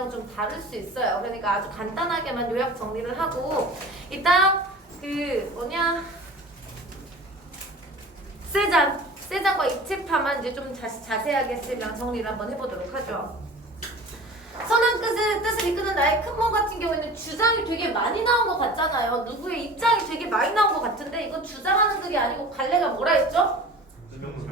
문제집이랑 좀 다를 수 있어요. 그러니까 아주 간단하게만 요약 정리를 하고 일단 그 뭐냐 세잔과 입체파만 이제 좀 자세하게 쌤이랑 정리를 한번 해보도록 하죠. 선한 뜻을 이끄는 나의 큰 몸 같은 경우에는 주장이 되게 많이 나온 것 같잖아요. 누구의 입장이 되게 많이 나온 것 같은데 이거 주장하는 글이 아니고 갈래가 뭐라 했죠?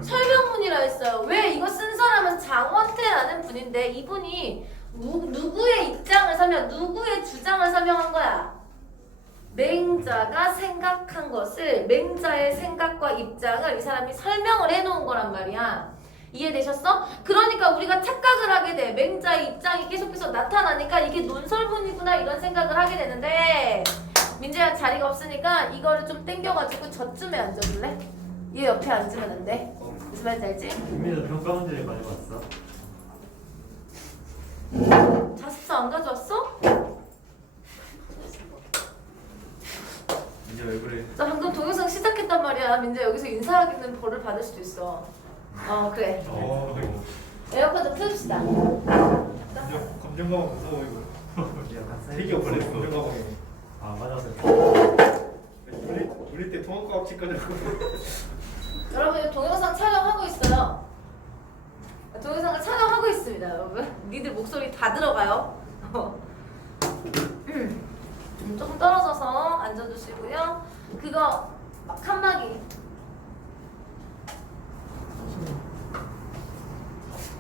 설명문이라 했어요. 왜 이거 쓴 사람은 장원태라는 분인데 이분이 누구의 입장을 누구의 주장을 설명한 거야? 맹자가 생각한 것을 맹자의 생각과 입장을 이 사람이 설명을 해놓은 거란 말이야. 이해되셨어? 그러니까 우리가 착각을 하게 돼. 맹자의 입장이 계속해서 나타나니까 이게 논설문이구나 이런 생각을 하게 되는데 민재야 자리가 없으니까 이거를 좀 땡겨가지고 저쯤에 앉아줄래? 얘 옆에 앉으면 안 돼. 무슨 말인지 알지? 민민아 평가 문제 많이 봤어? 자습서 안 가져왔어? 민재 왜 그래? 나 방금 동영상 시작했단 말이야. 민재 여기서 인사하기는 벌을 받을 수도 있어. 그래. 에어컨 좀 틀읍시다. 검정가방 무서워 이거. 되게 야, 없어 검정가방에. 아 맞았어. 우리 때 통합과학 치과라고. 여러분 동영상 촬영하고 있어요. 동영상을 촬영하고 있습니다, 여러분. 니들 목소리 다 들어가요. 조금 떨어져서 앉아주시고요. 그거 칸막이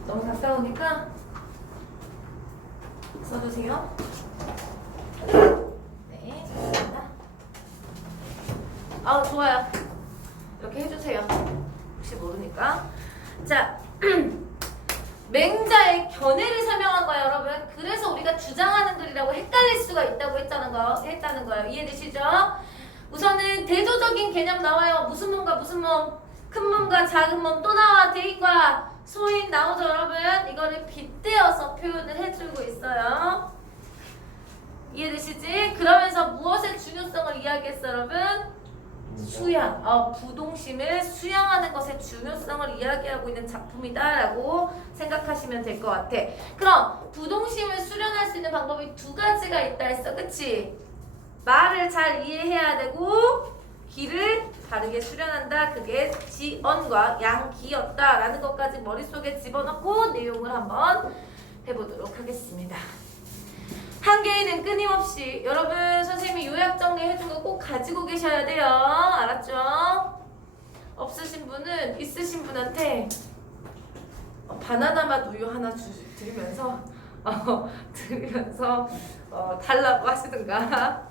너무 가까우니까 써주세요. 네, 좋습니다. 좋아요. 이렇게 해주세요. 혹시 모르니까. 자, 맹자의 견해를 설명한 거예요, 여러분. 그래서 우리가 주장하는 글이라고 헷갈릴 수가 있다고 했다는 거예요. 이해되시죠? 우선은 대조적인 개념 나와요. 무슨 몸과 무슨 몸? 큰 몸과 작은 몸 또 나와. 대인과 소인 나오죠, 여러분. 이거를 빗대어서 표현을 해주고 있어요. 이해되시지? 그러면서 무엇의 중요성을 이야기했어, 여러분? 수양, 부동심을 수양하는 것의 중요성을 이야기하고 있는 작품이다라고 생각하시면 될 것 같아. 그럼 부동심을 수련할 수 있는 방법이 두 가지가 있다 했어, 그치? 말을 잘 이해해야 되고 기를 바르게 수련한다. 그게 지언과 양기였다라는 것까지 머릿속에 집어넣고 내용을 한번 해보도록 하겠습니다. 한 개인은 끊임없이 여러분 선생님이 요약 정리해준 거 꼭 가지고 계셔야 돼요. 알았죠? 없으신 분은 있으신 분한테 바나나 맛 우유 하나 드리면서 달라고 하시든가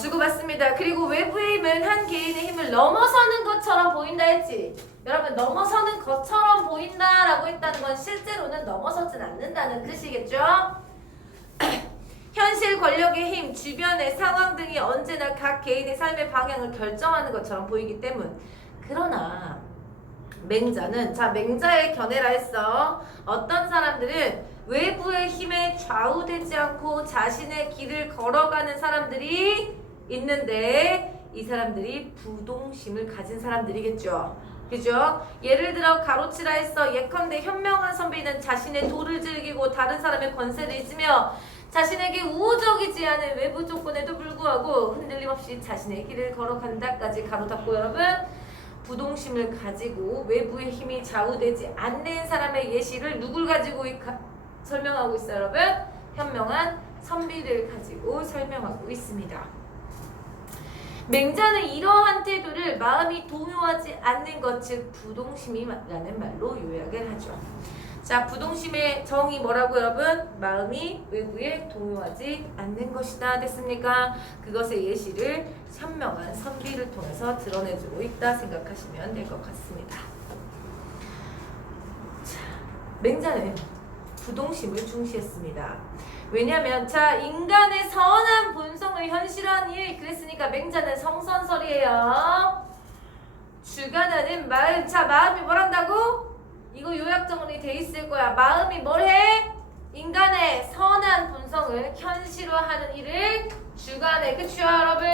주고받습니다. 그리고 외부의 힘은 한 개인의 힘을 넘어서는 것처럼 보인다 했지. 여러분 넘어서는 것처럼 보인다라고 했다는 건 실제로는 넘어서진 않는다는 뜻이겠죠? 현실 권력의 힘, 주변의 상황 등이 언제나 각 개인의 삶의 방향을 결정하는 것처럼 보이기 때문. 그러나 맹자는 맹자의 견해라 했어. 어떤 사람들은 외부의 힘에 좌우되지 않고 자신의 길을 걸어가는 사람들이 있는데 이 사람들이 부동심을 가진 사람들이겠죠. 그죠? 예를 들어 가로치라 했어. 예컨대 현명한 선비는 자신의 도를 즐기고 다른 사람의 권세를 잊으며 자신에게 우호적이지 않은 외부 조건에도 불구하고 흔들림 없이 자신의 길을 걸어간다까지 가로닫고 여러분 부동심을 가지고 외부의 힘이 좌우되지 않는 사람의 예시를 누굴 가지고 설명하고 있어요, 여러분? 현명한 선비를 가지고 설명하고 있습니다. 맹자는 이러한 태도를 마음이 동요하지 않는 것, 즉 부동심이라는 말로 요약을 하죠. 자, 부동심의 정의 뭐라고 여러분? 마음이 외부에 동요하지 않는 것이다. 됐습니까? 그것의 예시를 현명한 선비를 통해서 드러내주고 있다 생각하시면 될 것 같습니다. 자, 맹자는 부동심을 중시했습니다. 왜냐면 인간의 선한 본성을 현실화한 일, 그랬으니까 맹자는 성선설이에요. 주관하는 마음. 마음이 뭘 한다고? 이거 요약 정리 돼 있을 거야. 마음이 뭘 해? 인간의 선한 본성을 현실화하는 일을 주관해. 그쵸, 여러분?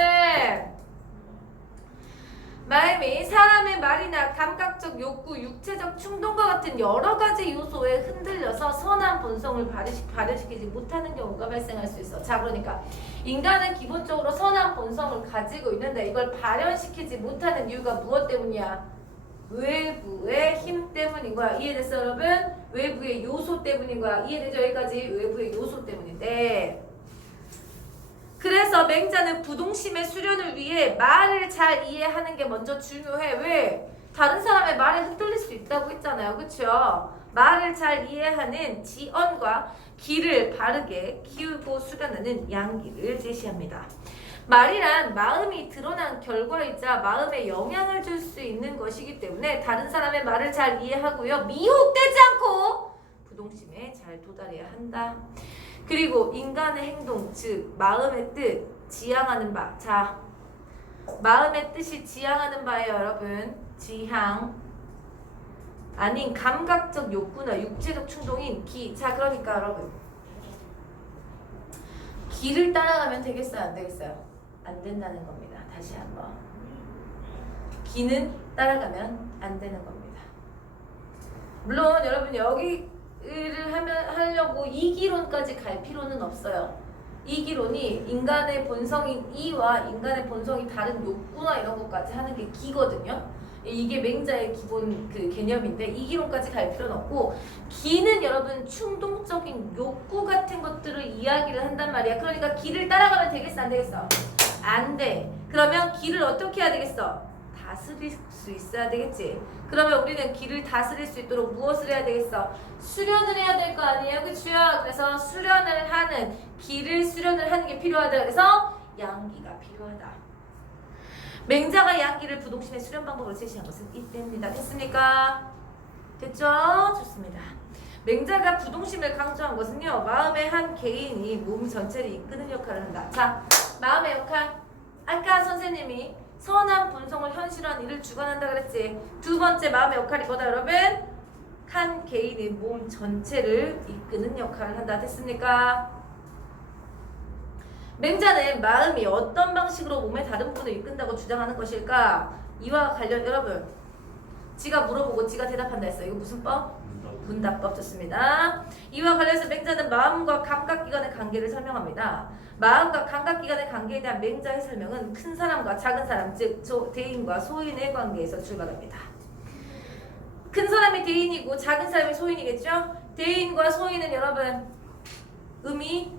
마음이 사람의 말이나 감각적 욕구, 육체적 충동과 같은 여러 가지 요소에 흔들려서 선한 본성을 발현시키지 못하는 경우가 발생할 수 있어. 자, 그러니까 인간은 기본적으로 선한 본성을 가지고 있는데 이걸 발현시키지 못하는 이유가 무엇 때문이야? 외부의 힘 때문인 거야. 이해됐어, 여러분? 외부의 요소 때문인 거야. 이해되죠? 여기까지 외부의 요소 때문인데. 그래서 맹자는 부동심의 수련을 위해 말을 잘 이해하는 게 먼저 중요해. 왜? 다른 사람의 말에 흔들릴 수 있다고 했잖아요. 그쵸? 말을 잘 이해하는 지언과 기를 바르게 키우고 수련하는 양기를 제시합니다. 말이란 마음이 드러난 결과이자 마음에 영향을 줄 수 있는 것이기 때문에 다른 사람의 말을 잘 이해하고요. 미혹되지 않고 부동심에 잘 도달해야 한다. 그리고 인간의 행동, 즉 마음의 뜻, 지향하는 바. 자, 마음의 뜻이 지향하는 바예요, 여러분. 지향. 아닌 감각적 욕구나 육체적 충동인 기. 자, 그러니까 여러분. 기를 따라가면 되겠어요, 안 되겠어요? 안 된다는 겁니다. 다시 한번. 기는 따라가면 안 되는 겁니다. 물론 여러분 여기를 하려고 이기론까지 갈 필요는 없어요. 이기론이 인간의 본성인 이와 인간의 본성이 다른 욕구나 이런 것까지 하는 게 기거든요. 이게 맹자의 기본 그 개념인데 이기론까지 갈 필요는 없고 기는 여러분 충동적인 욕구 같은 것들을 이야기를 한단 말이야. 그러니까 기를 따라가면 되겠어, 안 되겠어? 안 돼. 그러면 기를 어떻게 해야 되겠어? 다스릴 수 있어야 되겠지. 그러면 우리는 기를 다스릴 수 있도록 무엇을 해야 되겠어? 수련을 해야 될 거 아니에요, 그쵸? 그래서 수련을 하는 기를 수련을 하는 게 필요하다. 그래서 양기가 필요하다. 맹자가 양기를 부동심의 수련 방법으로 제시한 것은 이때입니다. 됐습니까? 됐죠? 좋습니다. 맹자가 부동심을 강조한 것은요, 마음의 한 개인이 몸 전체를 이끄는 역할을 한다. 자, 마음의 역할. 아까 선생님이 선한 본성을 현실화한 일을 주관한다 그랬지. 두 번째 마음의 역할이 뭐다, 여러분? 한 개인이 몸 전체를 이끄는 역할을 한다. 됐습니까? 맹자는 마음이 어떤 방식으로 몸의 다른 부분을 이끈다고 주장하는 것일까? 이와 관련 여러분, 지가 물어보고 지가 대답한다 했어요. 이거 무슨 법? 문답법. 좋습니다. 이와 관련해서 맹자는 마음과 감각기관의 관계를 설명합니다. 마음과 감각기관의 관계에 대한 맹자의 설명은 큰 사람과 작은 사람, 즉 대인과 소인의 관계에서 출발합니다. 큰 사람이 대인이고 작은 사람이 소인이겠죠? 대인과 소인은 여러분 의미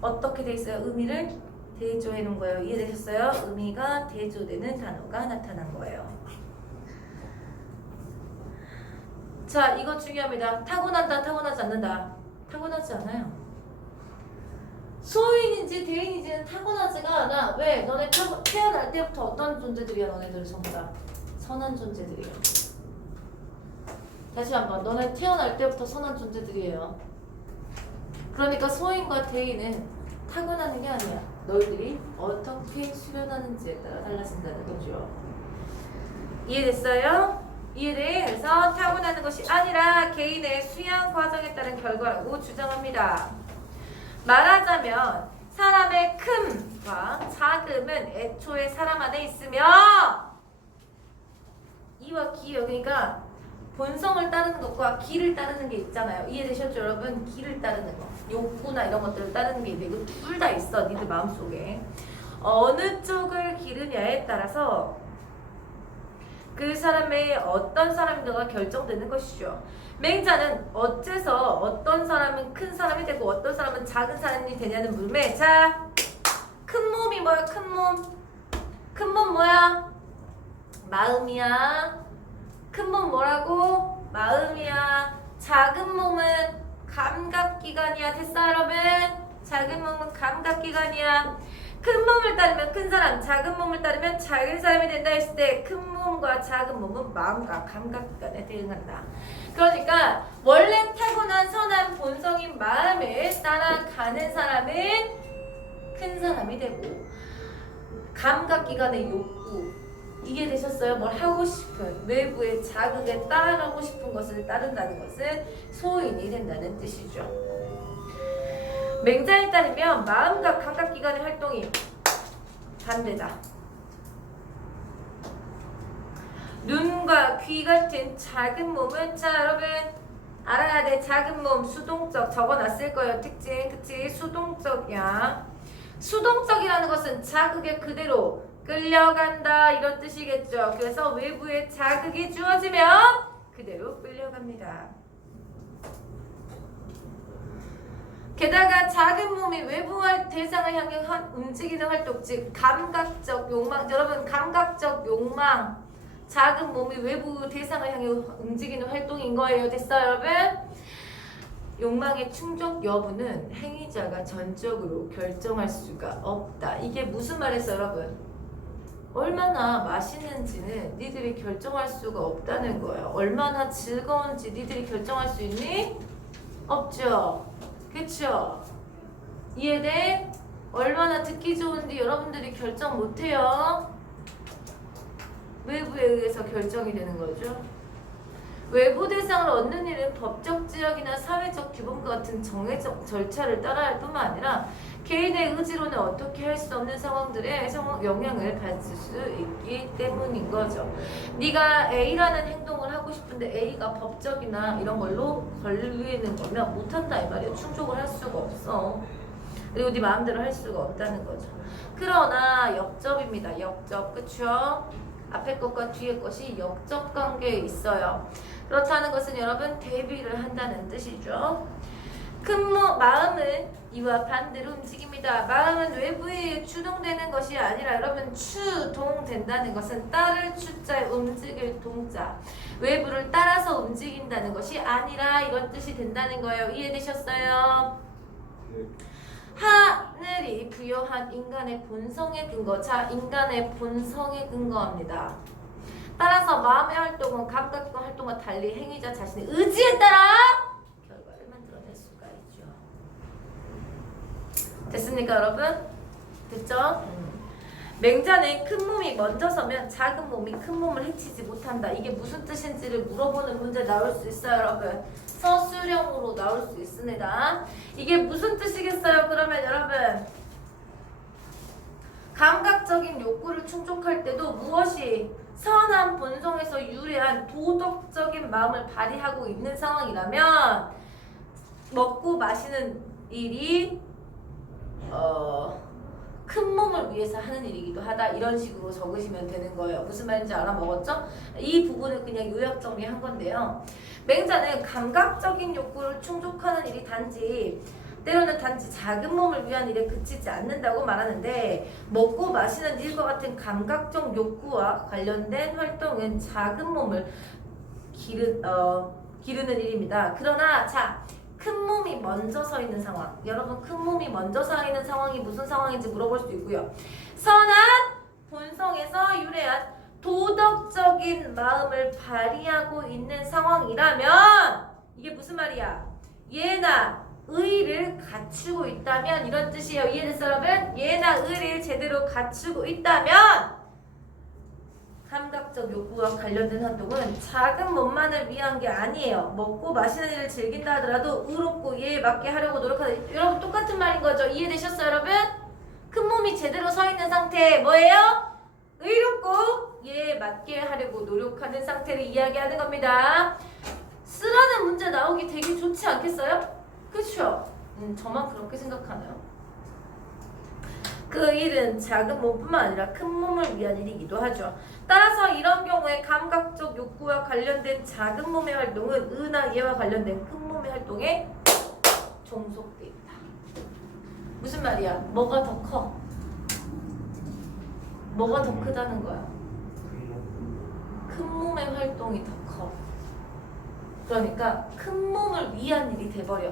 어떻게 돼 있어요? 의미를 대조해 놓은 거예요. 이해되셨어요? 의미가 대조되는 단어가 나타난 거예요. 자, 이거 중요합니다. 타고난다, 타고나지 않는다. 타고나지 않아요. 소인인지 대인인지는 타고나지가 않아. 왜? 너네 태어날 때부터 어떤 존재들이야? 너네들 전부 다 선한 존재들이에요. 다시 한번, 너네 태어날 때부터 선한 존재들이에요. 그러니까 소인과 대인은 타고나는 게 아니야. 너희들이 어떻게 수련하는지에 따라 달라진다는 거죠. 이해됐어요? 이해돼? 그래서 타고나는 것이 아니라 개인의 수양 과정에 따른 결과라고 주장합니다. 말하자면 사람의 큼과 작음은 애초에 사람 안에 있으며 이와 기요. 그러니까 본성을 따르는 것과 기를 따르는 게 있잖아요. 이해되셨죠, 여러분? 기를 따르는 거, 욕구나 이런 것들을 따르는 게 있는데 이거 둘 다 있어, 니들 마음속에. 어느 쪽을 기르냐에 따라서 그 사람의 어떤 사람인가가 결정되는 것이죠. 맹자는 어째서 어떤 사람은 큰 사람이 되고 어떤 사람은 작은 사람이 되냐는 물음에, 자, 큰 몸이 뭐야? 큰 몸. 큰 몸 뭐야? 마음이야. 큰 몸 뭐라고? 마음이야. 작은 몸은 감각기관이야. 됐어, 여러분? 작은 몸은 감각기관이야. 큰 몸을 따르면 큰 사람, 작은 몸을 따르면 작은 사람이 된다 했을 때 큰 몸과 작은 몸은 마음과 감각기관에 대응한다. 그러니까 원래 타고난 선한 본성인 마음을 따라가는 사람은 큰 사람이 되고 감각기관의 욕구, 이해되셨어요? 뭘 하고 싶은 외부의 자극에 따라가고 싶은 것을 따른다는 것은 소인이 된다는 뜻이죠. 맹자에 따르면 마음과 감각기관의 활동이 반대다. 눈과 귀 같은 작은 몸은 자 여러분 알아야 돼. 작은 몸 수동적 적어놨을 거예요. 특징 그치? 수동적이야. 수동적이라는 것은 자극에 그대로 끌려간다 이런 뜻이겠죠. 그래서 외부에 자극이 주어지면 그대로 끌려갑니다. 게다가 작은 몸이 외부 대상을 향해 움직이는 활동, 즉 감각적 욕망. 여러분 감각적 욕망, 작은 몸이 외부 대상을 향해 움직이는 활동인 거예요. 됐어요 여러분? 욕망의 충족 여부는 행위자가 전적으로 결정할 수가 없다. 이게 무슨 말이죠 여러분? 얼마나 맛있는지는 니들이 결정할 수가 없다는 거예요. 얼마나 즐거운지 니들이 결정할 수 있니? 없죠. 그쵸? 이해돼? 얼마나 듣기 좋은지 여러분들이 결정 못해요. 외부에 의해서 결정이 되는 거죠. 외부 대상을 얻는 일은 법적 지역이나 사회적 규범과 같은 정해적 절차를 따라야 할 뿐만 아니라 개인의 의지로는 어떻게 할 수 없는 상황들에 영향을 받을 수 있기 때문인 거죠. 네가 A라는 행동을 하고 싶은데 A가 법적이나 이런 걸로 걸리는 거면 못한다 이 말이에요. 충족을 할 수가 없어. 그리고 네 마음대로 할 수가 없다는 거죠. 그러나 역접입니다. 역접. 그쵸? 앞에 것과 뒤에 것이 역접 관계에 있어요. 그렇다는 것은 여러분 대비를 한다는 뜻이죠. 마음은 이와 반대로 움직입니다. 마음은 외부에 추동되는 것이 아니라 여러분 추동된다는 것은 따를 추자에 움직일 동자, 외부를 따라서 움직인다는 것이 아니라 이런 뜻이 된다는 거예요. 이해되셨어요? 하늘이 부여한 인간의 본성의 근거. 자, 인간의 본성의 근거입니다. 따라서 마음의 활동은 감각적 활동과 달리 행위자 자신의 의지에 따라 결과를 만들어낼 수가 있죠. 됐습니까 여러분? 됐죠? 맹자는 큰 몸이 먼저 서면 작은 몸이 큰 몸을 해치지 못한다. 이게 무슨 뜻인지를 물어보는 문제 나올 수 있어요 여러분. 서술형으로 나올 수 있습니다. 이게 무슨 뜻이겠어요 그러면 여러분? 감각적인 욕구를 충족할 때도 무엇이 선한 본성에서 유래한 도덕적인 마음을 발휘하고 있는 상황이라면 먹고 마시는 일이 큰 몸을 위해서 하는 일이기도 하다. 이런 식으로 적으시면 되는 거예요. 무슨 말인지 알아먹었죠? 이 부분을 그냥 요약 정리한 건데요. 맹자는 감각적인 욕구를 충족하는 일이 때로는 단지 작은 몸을 위한 일에 그치지 않는다고 말하는데 먹고 마시는 일과 같은 감각적 욕구와 관련된 활동은 작은 몸을 기르는 일입니다. 그러나 자, 큰 몸이 먼저 서 있는 상황. 여러분 큰 몸이 먼저 서 있는 상황이 무슨 상황인지 물어볼 수도 있고요. 선한 본성에서 유래한 도덕적인 마음을 발휘하고 있는 상황이라면 이게 무슨 말이야? 예나 의를 갖추고 있다면 이런 뜻이에요. 이해됐어 여러분? 예나 의를 제대로 갖추고 있다면 감각적 욕구와 관련된 활동은 작은 몸만을 위한 게 아니에요. 먹고 마시는 일을 즐긴다 하더라도 의롭고 예에 맞게 하려고 노력하다. 여러분 똑같은 말인 거죠. 이해되셨어요 여러분? 큰 몸이 제대로 서 있는 상태 뭐예요? 의롭고 예에 맞게 하려고 노력하는 상태를 이야기하는 겁니다. 쓰라는 문제 나오기 되게 좋지 않겠어요? 그쵸? 저만 그렇게 생각하나요? 그 일은 작은 몸뿐만 아니라 큰 몸을 위한 일이기도 하죠. 따라서 이런 경우에 감각적 욕구와 관련된 작은 몸의 활동은 의나 예와 관련된 큰 몸의 활동에 종속돼 있다. 무슨 말이야? 뭐가 더 커? 뭐가 더 크다는 거야? 큰 몸의 활동이 더 커. 그러니까 큰 몸을 위한 일이 돼버려.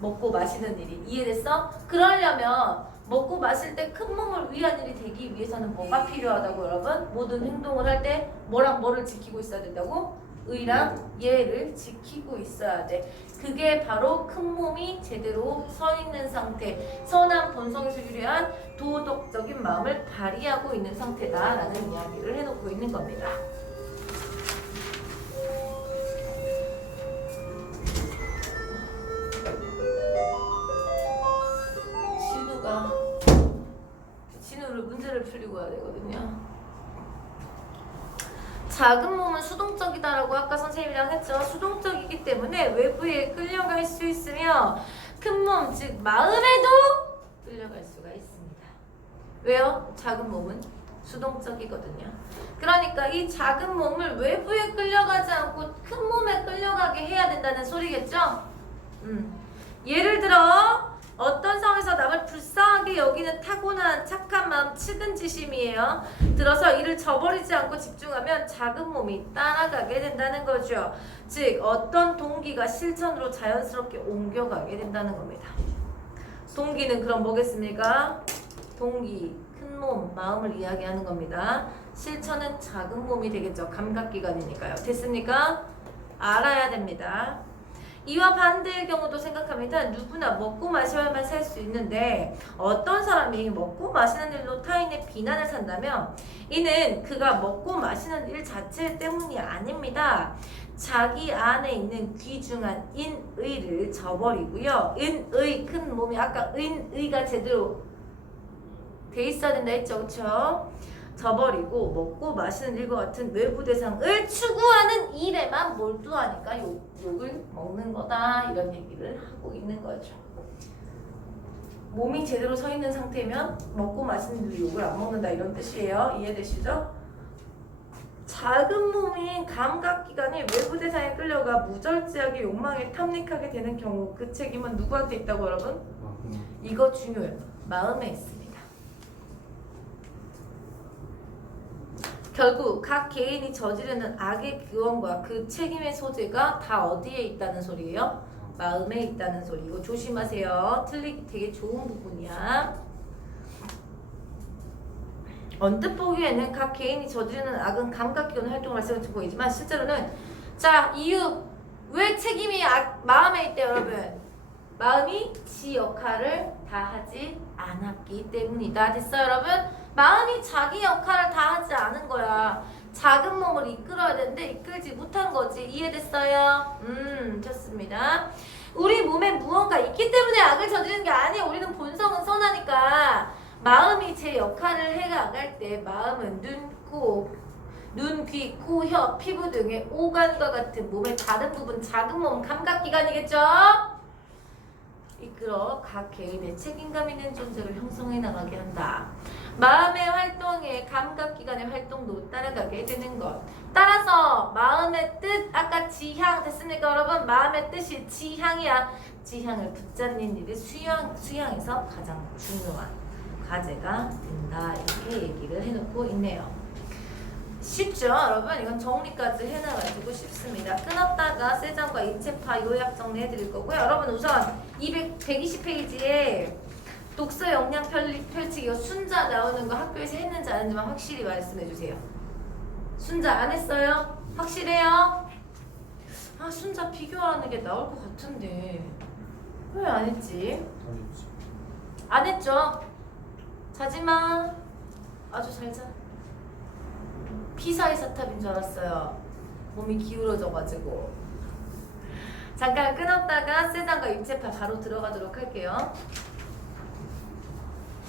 먹고 마시는 일이. 이해됐어? 그러려면 먹고 마실 때 큰 몸을 위한 일이 되기 위해서는 뭐가 필요하다고 여러분? 모든 행동을 할 때 뭐랑 뭐를 지키고 있어야 된다고? 의랑 예를 지키고 있어야 돼. 그게 바로 큰 몸이 제대로 서 있는 상태, 선한 본성에서 유래한 도덕적인 마음을 발휘하고 있는 상태다라는 이야기를 해놓고 있는 겁니다. 진우를 문제를 풀리고 와야 되거든요. 작은 몸은 수동적이다라고 아까 선생님이랑 했죠. 수동적이기 때문에 외부에 끌려갈 수 있으며 큰 몸, 즉 마음에도 끌려갈 수가 있습니다. 왜요? 작은 몸은 수동적이거든요. 그러니까 이 작은 몸을 외부에 끌려가지 않고 큰 몸에 끌려가게 해야 된다는 소리겠죠? 예를 들어 어떤 상황에서 남을 불쌍하게 여기는 타고난 착한 마음 측은지심이에요. 들어서 이를 저버리지 않고 집중하면 작은 몸이 따라가게 된다는 거죠. 즉 어떤 동기가 실천으로 자연스럽게 옮겨가게 된다는 겁니다. 동기는 그럼 뭐겠습니까? 동기, 큰 몸, 마음을 이야기하는 겁니다. 실천은 작은 몸이 되겠죠. 감각기관이니까요. 됐습니까? 알아야 됩니다. 이와 반대의 경우도 생각합니다. 누구나 먹고 마셔야만 살 수 있는데 어떤 사람이 먹고 마시는 일로 타인의 비난을 산다면 이는 그가 먹고 마시는 일 자체 때문이 아닙니다. 자기 안에 있는 귀중한 인의를 저버리고요. 인의, 큰 몸이 아까 인의가 제대로 돼 있어야 된다 했죠. 그렇죠? 저버리고 먹고 마시는 일과 같은 외부 대상을 추구하는 일에만 몰두하니까 욕을 먹는 거다 이런 얘기를 하고 있는 거죠. 몸이 제대로 서 있는 상태면 먹고 마시는 일로 욕을 안 먹는다 이런 뜻이에요. 이해되시죠? 작은 몸인 감각기관이 외부 대상에 끌려가 무절제하게 욕망에 탐닉하게 되는 경우 그 책임은 누구한테 있다고 여러분? 이거 중요해요. 마음에 있습니다. 결국 각 개인이 저지르는 악의 규범과 그 책임의 소재가 다 어디에 있다는 소리예요? 마음에 있다는 소리. 이거 조심하세요. 틀리기 되게 좋은 부분이야. 언뜻 보기에는 각 개인이 저지르는 악은 감각기관 활동 발생을 보이지만 실제로는 자 이유 왜 책임이 마음에 있대요 여러분? 마음이 지 역할을 다 하지 않았기 때문이다. 됐어요 여러분? 마음이 자기 역할을 다 하지 않은 거야. 작은 몸을 이끌어야 되는데 이끌지 못한 거지. 이해됐어요? 좋습니다. 우리 몸에 무언가 있기 때문에 악을 저지르는 게 아니에요. 우리는 본성은 선하니까 마음이 제 역할을 해나갈 때 마음은 눈, 귀, 코, 혀, 피부 등의 오간과 같은 몸의 다른 부분 작은 몸 감각기관이겠죠? 이끌어 각 개인의 책임감 있는 존재를 형성해 나가게 한다. 마음의 활동에 감각기관의 활동도 따라가게 되는 것. 따라서 마음의 뜻, 아까 지향 됐습니까 여러분? 마음의 뜻이 지향이야. 지향을 붙잡는 일이 수양에서 가장 중요한 과제가 된다. 이렇게 얘기를 해놓고 있네요. 쉽죠 여러분? 이건 정리까지 해놔가지고 쉽습니다. 끊었다가 세장과 입체파 요약 정리해드릴 거고요. 여러분 우선 120페이지에 독서 역량 펼치기 순자 나오는 거 학교에서 했는지 안 했는지만 확실히 말씀해주세요. 순자 안 했어요? 확실해요? 아 순자 비교하는 게 나올 것 같은데 왜 안 했지? 안 했죠? 자지마. 아주 잘 자. 피사의 사탑인 줄 알았어요. 몸이 기울어져가지고. 잠깐 끊었다가 세장과 입체파 바로 들어가도록 할게요.